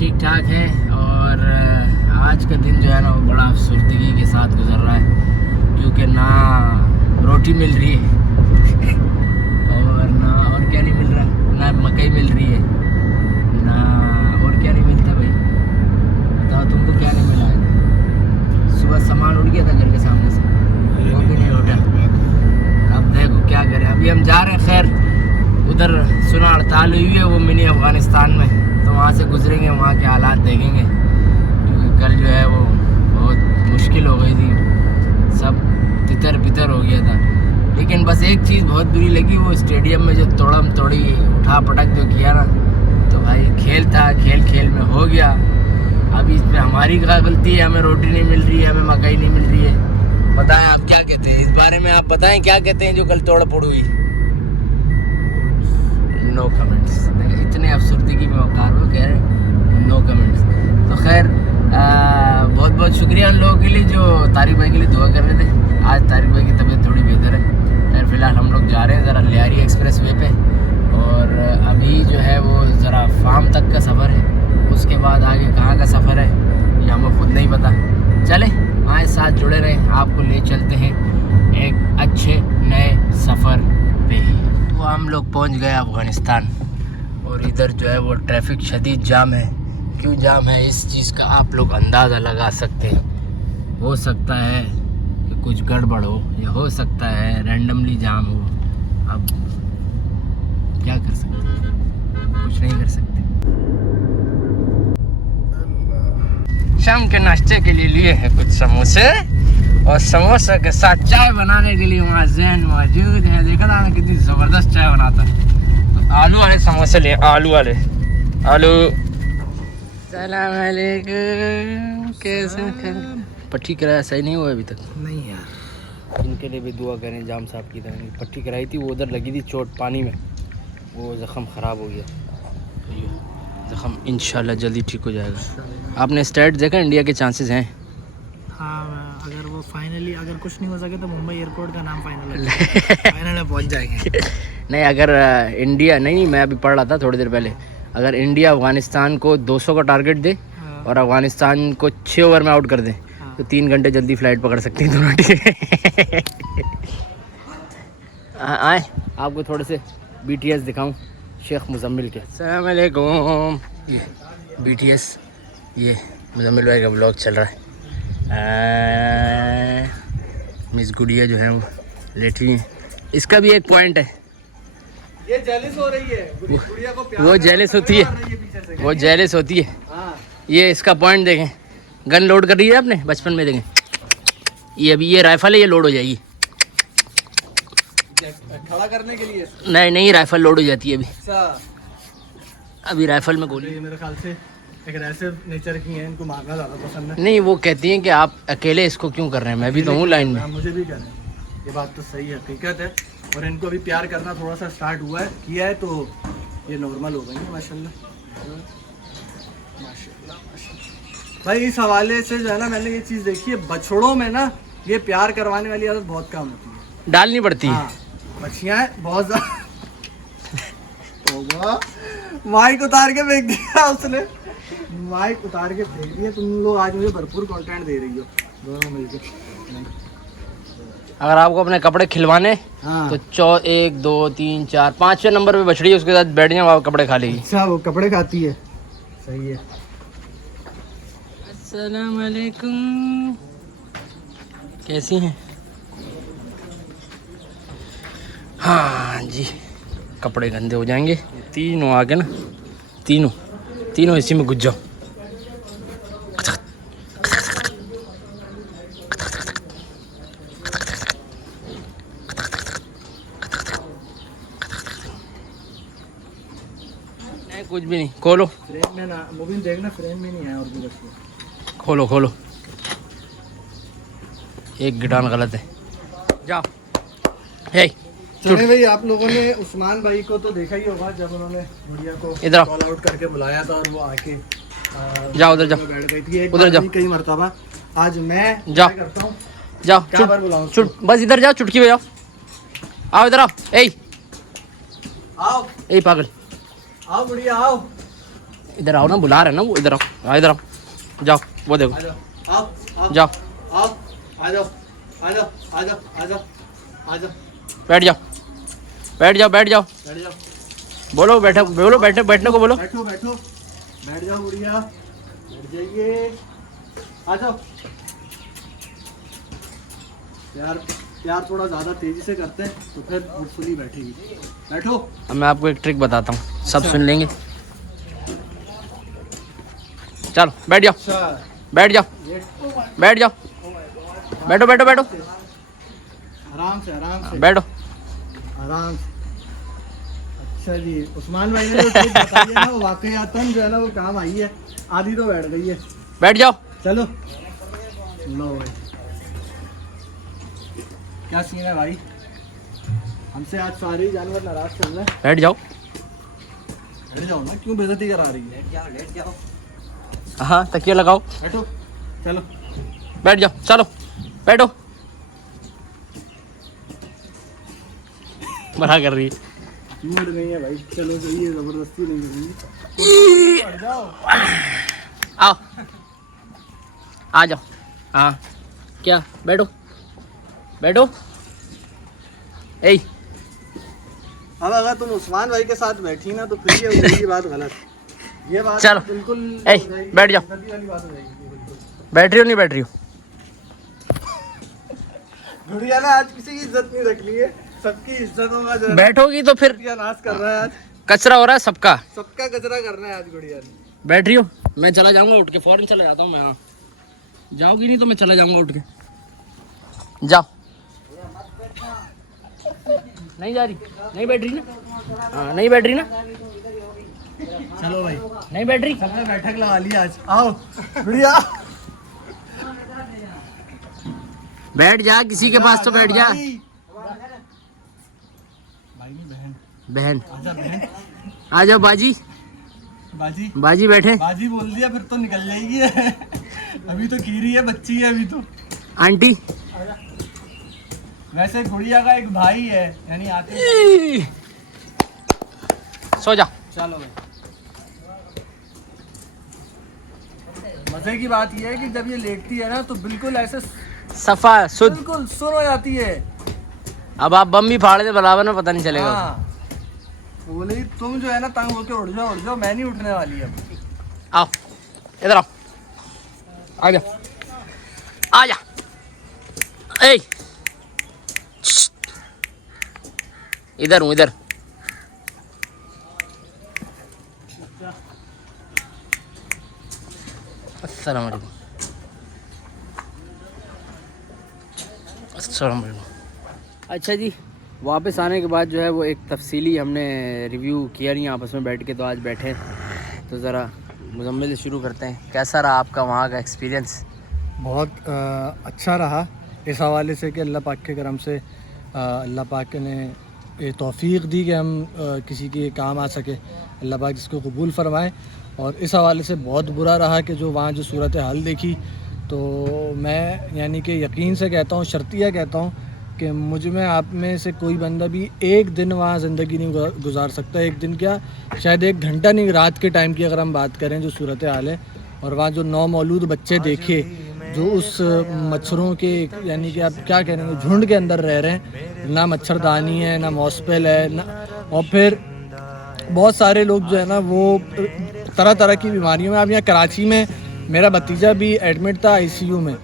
ठीक ठाक है। और आज का दिन जो है ना वो बड़ा अफसरदगी के साथ गुजर रहा है, क्योंकि ना रोटी मिल रही है और ना और क्या नहीं मिल रहा, ना मकई मिल रही है, ना और क्या नहीं मिलता। भाई बताओ तुमको क्या नहीं मिला है? सुबह सामान उड़ गया था घर के सामने से, वो भी नहीं उठा। अब देखो क्या करें। अभी हम जा रहे हैं, खैर उधर सुना हड़ताल हुई है वो मिनी अफ़गानिस्तान में, तो वहाँ से गुजरेंगे, वहाँ के हालात देखेंगे, क्योंकि कल जो है वो बहुत मुश्किल हो गई थी, सब तितर बितर हो गया था। लेकिन बस एक चीज़ बहुत बुरी लगी, वो स्टेडियम में जो तोड़म तोड़ी उठा पटक जो किया ना, तो भाई खेल था, खेल खेल में हो गया। अभी इस पर हमारी क्या गलती है? हमें रोटी नहीं मिल रही है, हमें मकई नहीं मिल रही है। बताएं आप क्या कहते हैं इस बारे में? आप बताएं क्या कहते हैं जो कल तोड़ फोड़ हुई? No comments. इतने अफसरदगी में वकार हो कह रहे नो कमेंट्स। तो खैर बहुत बहुत शुक्रिया उन लोगों के लिए जो तारिक भाई के लिए दुआ कर रहे थे। आज तारिक भाई की तबीयत थोड़ी बेहतर है। खैर फ़िलहाल हम लोग जा रहे हैं ज़रा लियारी एक्सप्रेस वे पे, और अभी जो है वो ज़रा फार्म तक का सफ़र है, उसके बाद आगे कहाँ का सफ़र है ये हमें खुद नहीं पता। चले हमारे साथ जुड़े रहें, आपको ले चलते हैं एक अच्छे नए सफ़र पे। तो हम लोग पहुंच गए अफ़गानिस्तान, और इधर जो है वो ट्रैफिक शदीद जाम है। क्यों जाम है इस चीज़ का आप लोग अंदाज़ा लगा सकते हैं। हो सकता है कि कुछ गड़बड़ हो, या हो सकता है रैंडमली जाम हो। अब क्या कर सकते हैं? कुछ नहीं कर सकते। शाम के नाश्ते के लिए हैं कुछ समोसे, और समोसा के साथ चाय बनाने के लिए वहाँ जैन मौजूद है। देखा था ना कितनी ज़बरदस्त चाय बनाता है। तो आलू वाले समोसे लिए, आलू वाले। आलू सलाम अलैकुम, कैसे हैं? पट्टी कराया सही नहीं हुआ अभी तक? नहीं यार, इनके लिए भी दुआ करें। जाम साहब की तरह पट्टी कराई थी, वो उधर लगी थी चोट पानी में, वो ज़ख़म ख़राब हो गया। तो ये ज़ख़म इंशाल्लाह जल्दी ठीक हो जाएगा। आपने स्टैट देखा? इंडिया के चांसेस हैं। हाँ, अगर वो फाइनली अगर कुछ नहीं हो सके तो मुंबई एयरपोर्ट का नाम फाइनल है। फाइनल में पहुंच जाएंगे। नहीं, अगर इंडिया नहीं, मैं अभी पढ़ रहा था थोड़ी देर पहले, अगर इंडिया अफ़गानिस्तान को 200 का टारगेट दे और अफ़गानिस्तान को 6 ओवर में आउट कर दे, तो 3 घंटे जल्दी फ़्लाइट पकड़ सकती हैं दोनों टीमें। आए आपको थोड़े से BTS दिखाऊं, शेख मुजम्मिल के। अस्सलाम वालेकुम। ये BTS, ये मुजम्मिल भाई का ब्लॉग चल रहा है। मिस गुड़िया जो है वो लेटी है। इसका भी एक पॉइंट है, ये जेलिस हो रही है गुड़िया को, प्यार वो जेलिस होती है, वो जेलिस होती है। ये इसका पॉइंट देखें, गन लोड कर रही है आपने बचपन में, देखें ये अभी ये राइफल है, ये लोड हो जाएगी खड़ा करने के लिए। नहीं राइफल लोड हो जाती है अभी। अभी राइफल में गोली। मेरे ख्याल से एग्रेसिव नेचर की हैं, इनको मारना ज़्यादा पसंद है। नहीं, वो कहती हैं कि आप अकेले इसको क्यों कर रहे हैं, मैं भी तो हूँ लाइन में। मुझे भी कह रहे हैं, ये बात तो सही है, हकीकत है। और इनको अभी प्यार करना थोड़ा सा स्टार्ट हुआ है, किया है, तो ये नॉर्मल हो गई है माशाल्लाह। भाई इस हवाले से जो है ना, मैंने ये चीज़ देखी है, बछड़ों में ना ये प्यार करवाने वाली आदत बहुत कम होती है, डालनी पड़ती है। हाँ, बछियाँ बहुत ज़्यादा। माइक उतार के फेंक दिया उसने, माइक उतार के फेंक दिया। तुम लोग आज मुझे भरपूर कंटेंट दे रही हो दोनों मिलकर। अगर आपको अपने कपड़े खिलवाने, हाँ, तो 1 2 3 4 5वें नंबर पे बछड़ी है, उसके साथ बैठ जाओ, आप कपड़े खा लेगी। अच्छा, वो कपड़े खाती है, सही है। अस्सलाम वालेकुम, कैसी हैं? हाँ जी, कपड़े गंदे हो जाएंगे। तीनों आगे ना, तीनों इसी में घुस जाओ। नहीं कुछ भी नहीं, खोलो। फ्रेम में ना मूवी देखना, फ्रेम में नहीं है, और भी रखिए। खोलो। एक गिटार गलत है, जाओ। हे चले भाई, आप लोगों ने उस्मान भाई को तो देखा ही होगा, जब उन्होंने गुड़िया को इधर कॉल आउट करके बुलाया था, और वो आके जाओ उधर, जाओ बैठ गई थी। एक उधर जाओ, कई मरतबा। आज मैं जाओ करता हूँ, जाओ, क्या बार बुलाऊं? बस इधर जाओ, चुटकी बजाओ। आओ इधर आओ, आओ ए पागल, आओ गुड़िया आओ। इधर आओ ना, बुला रहे ना वो, इधर आओ, इधर आओ, जाओ, वो देखो, जाओ, बैठ जाओ, बैठ जाओ, बैठ जाओ, बोलो, बैठो, बोलो, बैठो, बैठने को बोलो। बैठो बैठो, बैठ जाओ गुड़िया, बैठ जाइए, आ जाओ। प्यार थोड़ा ज़्यादा तेजी से करते हैं तो फिर फुर्सुली बैठेगी। बैठो। अब मैं आपको एक ट्रिक बताता हूँ, सब सुन लेंगे। चलो बैठ जाओ, बैठ जाओ, बैठ जाओ, बैठो, बैठो, बैठो, आराम से, आराम से बैठो, आराम से। अच्छा जी, उस्मान भाई ने जो ट्रिक बताई है ना, वो वाकईतन जो है ना वो काम आई है। आधी तो बैठ गई है। बैठ जाओ, चलो लो भाई, क्या सीन है भाई? हमसे आज सारे जानवर नाराज चल रहे हैं। बैठ जाओ, बैठ जाओ ना, क्यों बेइज्जती करा रही है? लेट जाओ। हाँ तकिया लगाओ, बैठो, चलो बैठ जाओ, चलो बैठो, मना कर रही है। मूड नहीं है भाई, चलो सही है, जबरदस्ती नहीं करेंगे। बैठ जाओ, आओ, आ जाओ, हाँ क्या, बैठो, बैठो, ए अब अगर तुम उस्मान भाई के साथ बैठी ना तो फिर ये होगी बात गलत। ये बात चलो, बिल्कुल ए बैठ जाओ, गलती वाली बात हो जाएगी बिल्कुल। बैठ रही हो नहीं बैठ रही हो? गुड़िया ने आज किसी की इज्जत नहीं रख ली है, सबकी इज्जतों का जो है बैठोगी तो फिर गुड़िया नाश कर रहा है आज, कचरा हो रहा है सबका। सबका कचरा करना है आज गुड़िया ने। बैठ रही हो? मैं चला जाऊंगा उठ के, फौरन चला जाता हूँ मैं। हाँ जाओगी नहीं तो मैं चला जाऊंगा उठ के। जाओ, नहीं जा रही, नहीं बैठ रही ना? हाँ नहीं बैठ रही ना? चलो भाई, नहीं बैठ रही? सबने बैठक लगा ली आज। आओ गुड़िया, बैठ जा, किसी के पास तो बैठ जा। भाई नहीं बहन, बहन आजा बहन, आ जाओ, बाजी, बाजी बाजी बैठे। बाजी बोल दिया फिर तो निकल जाएगी। अभी तो खीरी है, बच्ची है अभी तो। आंटी वैसे गुड़िया का एक भाई है, यानी आती। सो जा। चलो भाई, मजे की बात यह है कि जब ये लेटती है ना तो बिल्कुल ऐसे सफा शुद्ध, बिल्कुल सुन हो जाती है। अब आप बम भी फाड़ दे बराबर में पता नहीं चलेगा। हाँ, बोले तुम जो है ना तंग होके उड़ जाओ, उड़ जाओ, मैं नहीं उठने वाली अब। आओ इधर आओ, आ जा, आ जा, ए इधर हूँ, इधर। अस्सलाम वालेकुम, अस्सलाम वालेकुम। अच्छा जी, वापस आने के बाद जो है वो एक तफसीली हमने रिव्यू किया नहीं आपस में बैठ के, तो आज बैठे तो ज़रा मुजम्मिल से शुरू करते हैं। कैसा रहा आपका वहाँ का एक्सपीरियंस? बहुत अच्छा रहा इस हवाले से कि अल्लाह पाक के करम से अल्लाह पाक ने ये तौफीक दी कि हम किसी के काम आ सके। अल्लाह पाक इसको कबूल फरमाए। और इस हवाले से बहुत बुरा रहा कि जो वहाँ जो सूरत हाल देखी, तो मैं यानी कि यकीन से कहता हूँ, शर्तिया कहता हूँ कि मुझ में आप में से कोई बंदा भी एक दिन वहाँ ज़िंदगी नहीं गुजार सकता। एक दिन क्या, शायद एक घंटा नहीं, रात के टाइम की अगर हम बात करें जो सूरत हाल है, और वहाँ जो नौमौलूद बच्चे देखे जो उस मच्छरों के यानी कि आप क्या कहेंगे झुंड के अंदर रह रहे हैं, ना मच्छरदानी है, ना मॉस्पेल है, ना, और फिर बहुत सारे लोग जो है ना वो तरह तरह की बीमारियों में। अब यहाँ कराची में मेरा भतीजा भी एडमिट था आईसीयू में,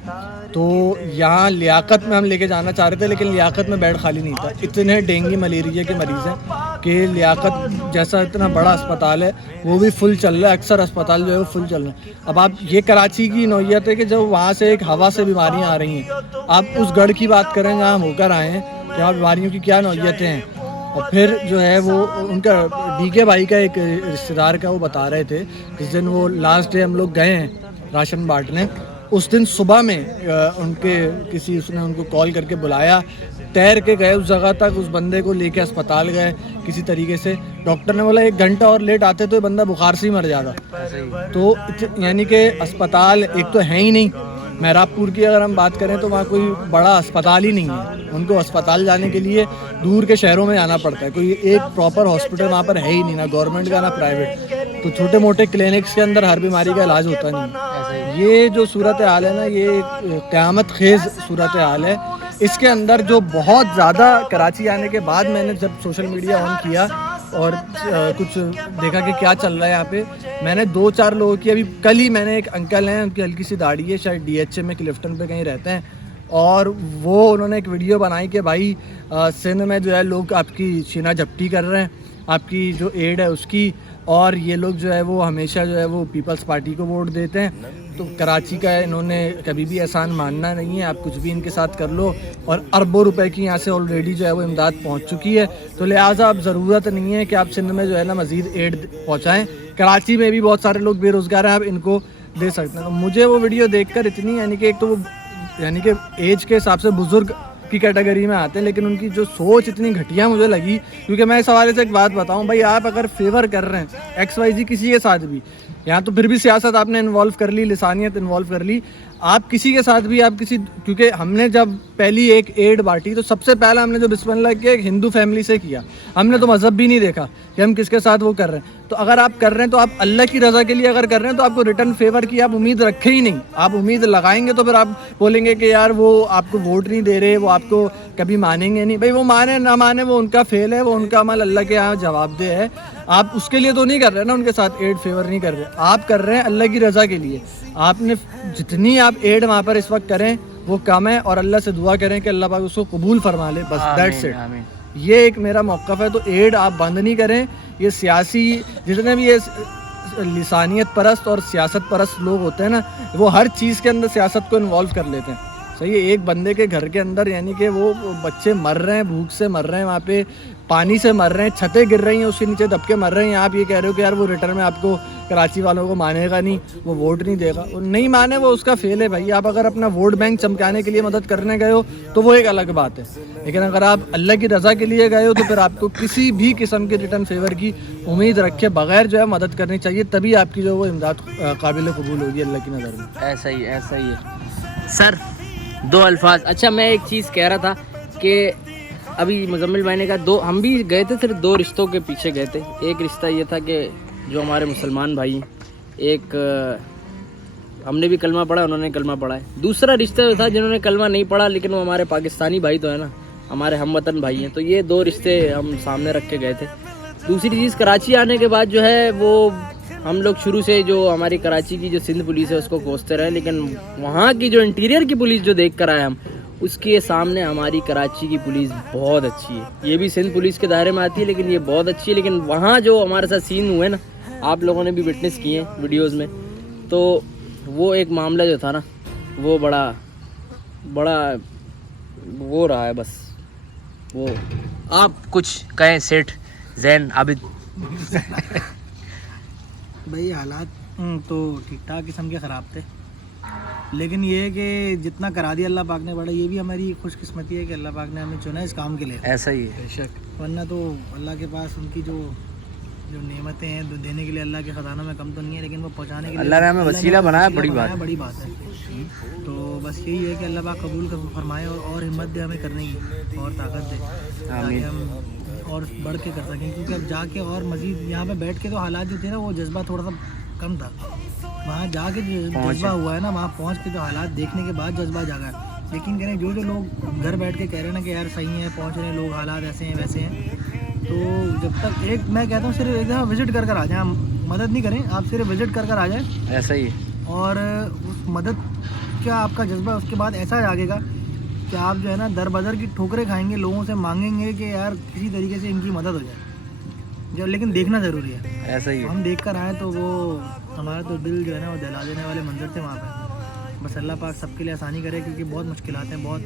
तो यहाँ लियाकत में हम लेके जाना चाह रहे थे, लेकिन लियाकत में बेड खाली नहीं था। इतने डेंगू मलेरिया के मरीज़ हैं कि लियाकत जैसा इतना बड़ा अस्पताल है वो भी फुल चल रहा है। अक्सर अस्पताल जो है वो फुल चल रहे हैं। अब आप ये कराची की नौयत है कि जब वहाँ से एक हवा से बीमारियाँ आ रही हैं, आप उस गढ़ की बात करें जहाँ हम होकर आए हैं, यहाँ बीमारियों की क्या नौयतें हैं। और फिर जो है वो उनका डीके भाई का एक रिश्तेदार का वो बता रहे थे, जिस दिन वो लास्ट डे हम लोग गए हैं राशन बांटने, उस दिन सुबह में उनके किसी उसने उनको कॉल करके बुलाया, तैर के गए उस जगह तक, उस बंदे को लेके अस्पताल गए किसी तरीके से। डॉक्टर ने बोला 1 घंटा और लेट आते तो ये बंदा बुखार से ही मर जाता। तो यानी कि अस्पताल एक तो है ही नहीं। मेहराबपुर की अगर हम बात करें तो वहाँ कोई बड़ा अस्पताल ही नहीं है। उनको अस्पताल जाने के लिए दूर के शहरों में जाना पड़ता है। कोई एक प्रॉपर हॉस्पिटल वहाँ पर है ही नहीं, ना गवर्नमेंट का ना प्राइवेट। तो छोटे मोटे क्लिनिक्स के अंदर हर बीमारी का इलाज होता नहीं। ये जो सूरत हाल है ना, ये क़यामत खेज़ सूरत हाल है। इसके अंदर जो बहुत ज़्यादा कराची आने के बाद मैंने जब सोशल मीडिया ऑन किया और कुछ देखा कि क्या चल रहा है यहाँ पे, मैंने 2-4 लोगों की, अभी कल ही मैंने एक अंकल हैं, उनकी हल्की सी दाढ़ी है, शायद DHA में क्लिफ्टन पे कहीं रहते हैं, और वो उन्होंने एक वीडियो बनाई कि भाई सिंध में जो है लोग आपकी शीना झपटी कर रहे हैं, आपकी जो एड है उसकी, और ये लोग जो है वो हमेशा जो है वो पीपल्स पार्टी को वोट देते हैं। तो कराची का इन्होंने कभी भी एहसान मानना नहीं है, आप कुछ भी इनके साथ कर लो, और अरबों रुपए की यहाँ से ऑलरेडी जो है वो इमदाद पहुँच चुकी है। तो लिहाजा अब ज़रूरत नहीं है कि आप सिंध में जो है ना मज़ीद एड पहुँचाएँ। कराची में भी बहुत सारे लोग बेरोज़गार हैं, आप इनको दे सकते हैं। तो मुझे वो वीडियो देखकर इतनी, यानी कि एक तो वो यानी कि एज के हिसाब से बुज़ुर्ग की कैटेगरी में आते हैं, लेकिन उनकी जो सोच इतनी घटिया मुझे लगी। क्योंकि मैं इस हवाले से एक बात बताऊं भाई, आप अगर फेवर कर रहे हैं XYZ किसी के साथ भी, यहाँ तो फिर भी सियासत आपने इन्वॉल्व कर ली, लिसानियत इन्वॉल्व कर ली, आप किसी के साथ भी, आप किसी, क्योंकि हमने जब पहली एक एड बांटी तो सबसे पहला हमने जो बिस्मिल्लाह किया एक हिंदू फैमिली से किया। हमने तो मज़हब भी नहीं देखा कि हम किसके साथ वो कर रहे हैं। तो अगर आप कर रहे हैं तो आप अल्लाह की रज़ा के लिए अगर कर रहे हैं तो आपको रिटर्न फेवर की आप उम्मीद रखें ही नहीं। आप उम्मीद लगाएंगे तो फिर आप बोलेंगे कि यार वो आपको वोट नहीं दे रहे, वो आपको कभी मानेंगे नहीं। भाई वो माने ना माने वो उनका फेल है, वो उनका अमल अल्लाह के यहाँ जवाबदेह है। आप उसके लिए तो नहीं कर रहे ना, उनके साथ एड फेवर नहीं कर रहे, आप कर रहे हैं अल्लाह की रज़ा के लिए। आपने जितनी आप एड वहाँ पर इस वक्त करें वो कम है, और अल्लाह से दुआ करें कि अल्लाह पाक उसको कबूल फरमा ले, बस दैट्स इट। ये एक मेरा मौक़िफ़ है। तो एड आप बंद नहीं करें। ये सियासी जितने भी ये लिसानियत परस्त और सियासत परस्त लोग होते हैं ना, वो हर चीज़ के अंदर सियासत को इन्वॉल्व कर लेते हैं। सही है, एक बंदे के घर के अंदर यानी कि वो बच्चे मर रहे हैं, भूख से मर रहे हैं, वहाँ पे पानी से मर रहे हैं, छतें गिर रही हैं, उसके नीचे दबके मर रहे हैं। आप ये कह रहे हो कि यार वो रिटर्न में आपको कराची वालों को मानेगा नहीं, वो वोट नहीं देगा। वो नहीं माने वो उसका फेल है भाई। आप अगर अपना वोट बैंक चमकाने के लिए मदद करने गए हो तो वो एक अलग बात है, लेकिन अगर आप अल्लाह की रज़ा के लिए गए हो तो फिर आपको किसी भी किस्म के रिटर्न फेवर की उम्मीद रखे बगैर जो है मदद करनी चाहिए, तभी आपकी जो वो इमदाद काबिल कबूल होगी अल्लाह की नज़र में। ऐसा ही है सर। 2 अल्फाज। अच्छा, मैं एक चीज़ कह रहा था कि अभी मुज़म्मिल भाई ने कहा, हम भी गए थे, सिर्फ 2 रिश्तों के पीछे गए थे। एक रिश्ता ये था कि जो हमारे मुसलमान भाई हैं, एक हमने भी कलमा पढ़ा, उन्होंने कलमा पढ़ा है। दूसरा रिश्ता था जिन्होंने कलमा नहीं पढ़ा, लेकिन वो हमारे पाकिस्तानी भाई तो है ना, हमारे हमवतन भाई हैं। तो ये 2 रिश्ते हम सामने रख के गए थे। दूसरी चीज़, कराची आने के बाद जो है वो हम लोग शुरू से जो हमारी कराची की जो सिंध पुलिस है उसको कोसते रहे, लेकिन वहाँ की जो इंटीरियर की पुलिस जो देख कर आए हम, उसके सामने हमारी कराची की पुलिस बहुत अच्छी है। ये भी सिंध पुलिस के दायरे में आती है, लेकिन ये बहुत अच्छी है। लेकिन वहाँ जो हमारे साथ सीन हुए ना, आप लोगों ने भी विटनेस किए हैं वीडियोस में, तो वो एक मामला जो था ना, वो बड़ा वो रहा है। बस वो आप कुछ कहें सेठ जैन आबिद। भाई हालात तो ठीक ठाक किस्म के ख़राब थे, लेकिन ये है कि जितना करा दिया अल्लाह पाक ने बड़ा, ये भी हमारी खुशकिस्मती है कि अल्लाह पाक ने हमें चुना इस काम के लिए। ऐसा ही है बेशक, वरना तो अल्लाह के पास उनकी जो नेमतें हैं तो देने के लिए अल्लाह के ख़जानों में कम तो नहीं है, लेकिन वो पहुँचाने के लिए अल्लाह ने हमें वसीला बनाया, बड़ी बात है। तो बस यही है कि अल्लाह पाक कबूल फरमाए और हिम्मत दे हमें करने की, और ताकत दे ताकि हम और बढ़ के कर सकें। क्योंकि अब जाके और मज़ीद यहाँ पे बैठ के तो हालात जो थे ना, वो जज्बा थोड़ा सा कम था। वहाँ जाके जो जज्बा हुआ है ना, वहाँ पहुँच के जो हालात देखने के बाद जज्बा जागा है। लेकिन कह रहे जो लोग घर बैठ के कह रहे हैं ना कि यार सही है, पहुँच रहे हैं लोग, हालात ऐसे हैं वैसे हैं, तो जब तक एक मैं कहता हूँ सिर्फ एक दफ़ा विज़िट कर आ जाए, मदद नहीं करें, आप सिर्फ विज़िट कर आ जाए। ऐसा ही, और उस मदद का आपका जज्बा उसके बाद ऐसा जागेगा कि आप जो है ना दर बदर की ठोकरें खाएंगे, लोगों से मांगेंगे कि यार किसी तरीके से इनकी मदद हो जाए, जो लेकिन देखना ज़रूरी है। ऐसा ही हम देख कर आए तो वो हमारा तो दिल जो है ना वो दहला देने वाले मंजर थे वहाँ पे। बस अल्लाह पाक सबके लिए आसानी करे, क्योंकि बहुत मुश्किलात हैं, बहुत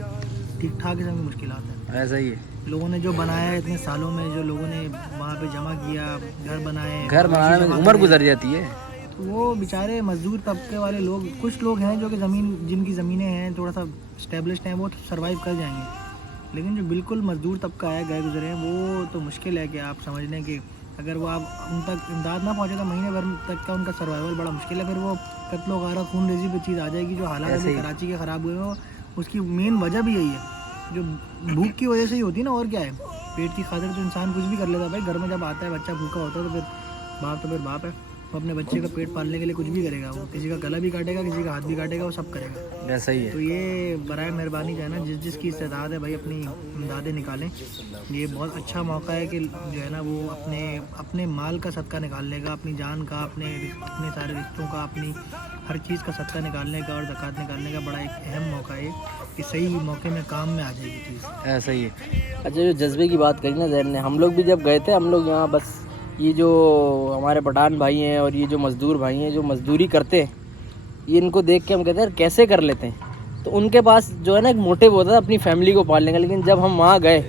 ठीक ठाक किस्म की मुश्किलात हैं। ऐसा ही है, लोगों ने जो बनाया है इतने सालों में, जो लोगों ने वहाँ पे जमा किया, घर बनाने में उम्र गुजर जाती है, तो वो बेचारे मजदूर तबके वाले लोग, कुछ लोग हैं जो कि जिनकी ज़मीनें हैं थोड़ा सा स्टेब्लिश्ड हैं, वो सर्वाइव कर जाएंगे। लेकिन जो बिल्कुल मजदूर तबका है, गए गुजरे हैं, वो तो मुश्किल है कि आप समझ लें कि अगर वो आप उन तक इमदाद ना पहुँचे तो महीने भर तक का उनका सर्वाइवल बड़ा मुश्किल है। फिर वो कत्ल वगैरह खून रेजी पे चीज़ आ जाएगी। जो हालात अभी कराची के ख़राब हुए हैं, उसकी मेन वजह भी यही है, जो भूख की वजह से ही होती है ना, और क्या है। पेट की खातिर तो इंसान कुछ भी कर लेता है भाई। घर में जब आता है बच्चा भूखा होता है तो फिर बाप है। वो अपने बच्चे का पेट पालने के लिए कुछ भी करेगा, वो किसी का गला भी काटेगा, किसी का हाथ भी काटेगा, वो सब करेगा। ऐसा ही है। तो ये बराए मेहरबानी जो है ना, जिसकी इस्तेदाद है भाई अपनी इमदादें निकालें। ये बहुत अच्छा मौका है कि जो है ना वो अपने माल का सदका निकाल लेगा, अपनी जान का, अपने सारे रिश्तों का, अपनी हर चीज़ का सदका निकालने का और ज़कात निकालने का बड़ा एक अहम मौका है कि सही मौके में काम में आ जाएगी चीज़। ऐसा ही है। अच्छा, जो जज्बे की बात करी ना जहन ने, हम लोग भी जब गए थे, हम लोग यहाँ बस ये जो हमारे पठान भाई हैं और ये जो मज़दूर भाई हैं जो मज़दूरी करते हैं, ये इनको देख के हम कहते हैं कैसे कर लेते हैं। तो उनके पास जो है ना एक मोटिव होता था अपनी फैमिली को पालने का। लेकिन जब हम वहाँ गए,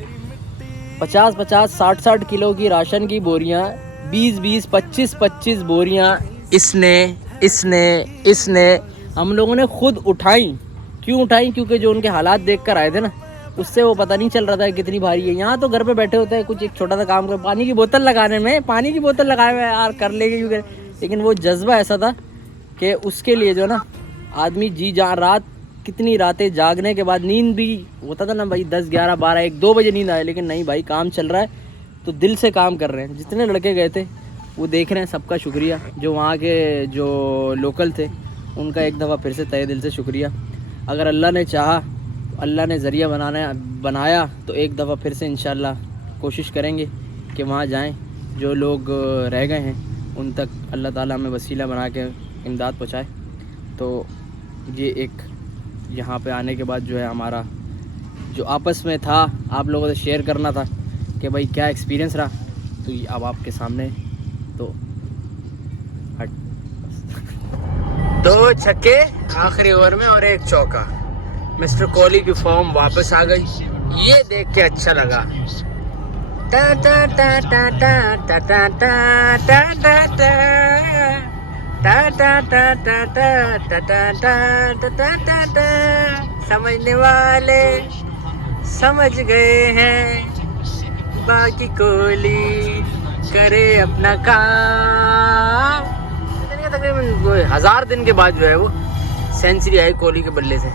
50-50, 60-60 किलो की राशन की बोरियाँ, 20-20, 25-25 बोरियाँ इसने हम लोगों ने खुद उठाई। क्यों उठाई? क्योंकि जो उनके हालात देख कर आए थे ना, उससे वो पता नहीं चल रहा था कितनी भारी है। यहाँ तो घर पे बैठे होते हैं, कुछ एक छोटा सा काम कर, पानी की बोतल लगाने में यार कर लेंगे क्योंकि, लेकिन वो जज्बा ऐसा था कि उसके लिए जो ना आदमी जी जा रात, कितनी रातें जागने के बाद, नींद भी होता था ना भाई 10, 11, 12, 1, 2 बजे नींद आए, लेकिन नहीं भाई काम चल रहा है तो दिल से काम कर रहे हैं। जितने लड़के गए थे वो देख रहे हैं, सबका शुक्रिया। जो वहाँ के जो लोकल थे उनका एक दफ़ा फिर से तहे दिल से शुक्रिया। अगर अल्लाह ने चाहा, अल्लाह ने ज़रिया बनाया तो एक दफ़ा फिर से इंशाल्लाह कोशिश करेंगे कि वहाँ जाएं। जो लोग रह गए हैं उन तक अल्लाह ताला हमें वसीला बना के इमदाद पहुँचाए। तो ये एक यहाँ पे आने के बाद जो है हमारा जो आपस में था, आप लोगों से शेयर करना था कि भाई क्या एक्सपीरियंस रहा, तो ये अब आपके सामने। तो 2 छक्के आखिरी ओवर में और 1 चौका। मिस्टर कोहली की फॉर्म वापस आ गई, ये देख के अच्छा लगा। टा टा टा टा टा टा टा टा टा टा टा टा टा टा टा टा टा टा। समझने वाले समझ गए हैं, बाकी कोहली करे अपना काम। तकरीबन 1000 दिन के बाद जो है वो सेंचुरी आई कोहली के बल्ले से।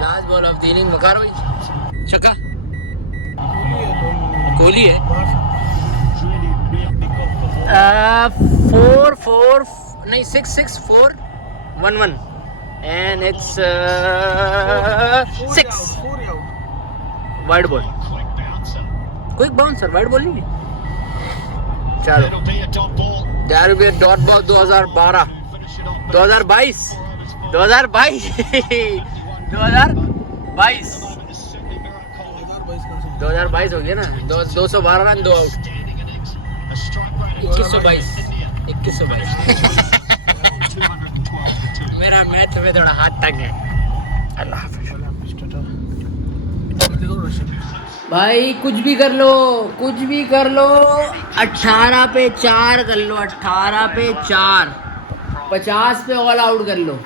Last ball of the inning, मुकार भाई छक्का कोहली है। 4-4 नहीं 6-6-4-1-1 and it's 6 wide ball. Quick bouncer, wide ball नहीं है। चलो यार, डॉट बॉल 2012 2022 2022 2022 हो गया ना। 212 रन, 2 आउट, 2122 मेरा मैथ में थोड़ा हाथ तंग है। अल्लाह हाफ़िज़ भाई। कुछ भी कर लो 18 पे 4 कर लो, 18 पे 4, 50 पे ऑल आउट कर लो।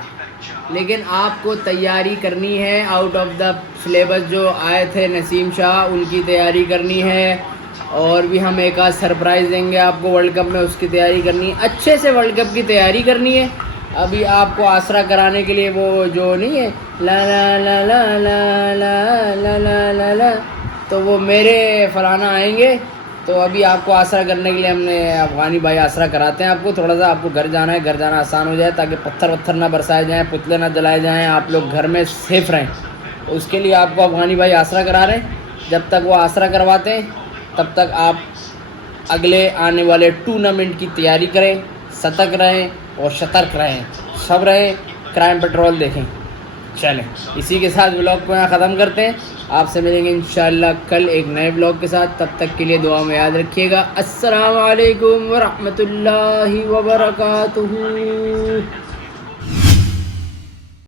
लेकिन आपको तैयारी करनी है, आउट ऑफ द सिलेबस जो आए थे नसीम शाह, उनकी तैयारी करनी है। और भी हम एक आध सरप्राइज़ देंगे आपको वर्ल्ड कप में, उसकी तैयारी करनी है, अच्छे से वर्ल्ड कप की तैयारी करनी है। अभी आपको आसरा कराने के लिए वो जो नहीं है ला ला ला ला ला ला ला ला ला ला, तो वो मेरे फलाना आएंगे। तो अभी आपको आसरा करने के लिए हमने अफगानी भाई आसरा कराते हैं आपको। थोड़ा सा आपको घर जाना है, घर जाना आसान हो जाए ताकि पत्थर वत्थर ना बरसाए जाएँ, पुतले ना जलाए जाएँ, आप लोग घर में सेफ रहें। तो उसके लिए आपको अफगानी भाई आसरा करा रहे हैं। जब तक वो आसरा करवाते हैं तब तक आप अगले आने वाले टूर्नामेंट की तैयारी करें, सतर्क रहें और सतर्क रहें, सब रहें, क्राइम पेट्रोल देखें। चलें, इसी के साथ व्लॉग को यहाँ ख़त्म करते हैं। आपसे मिलेंगे इंशाअल्लाह कल एक नए व्लॉग के साथ। तब तक के लिए दुआ में याद रखिएगा। अस्सलामु अलैकुम व रहमतुल्लाहि व बरकातुहू।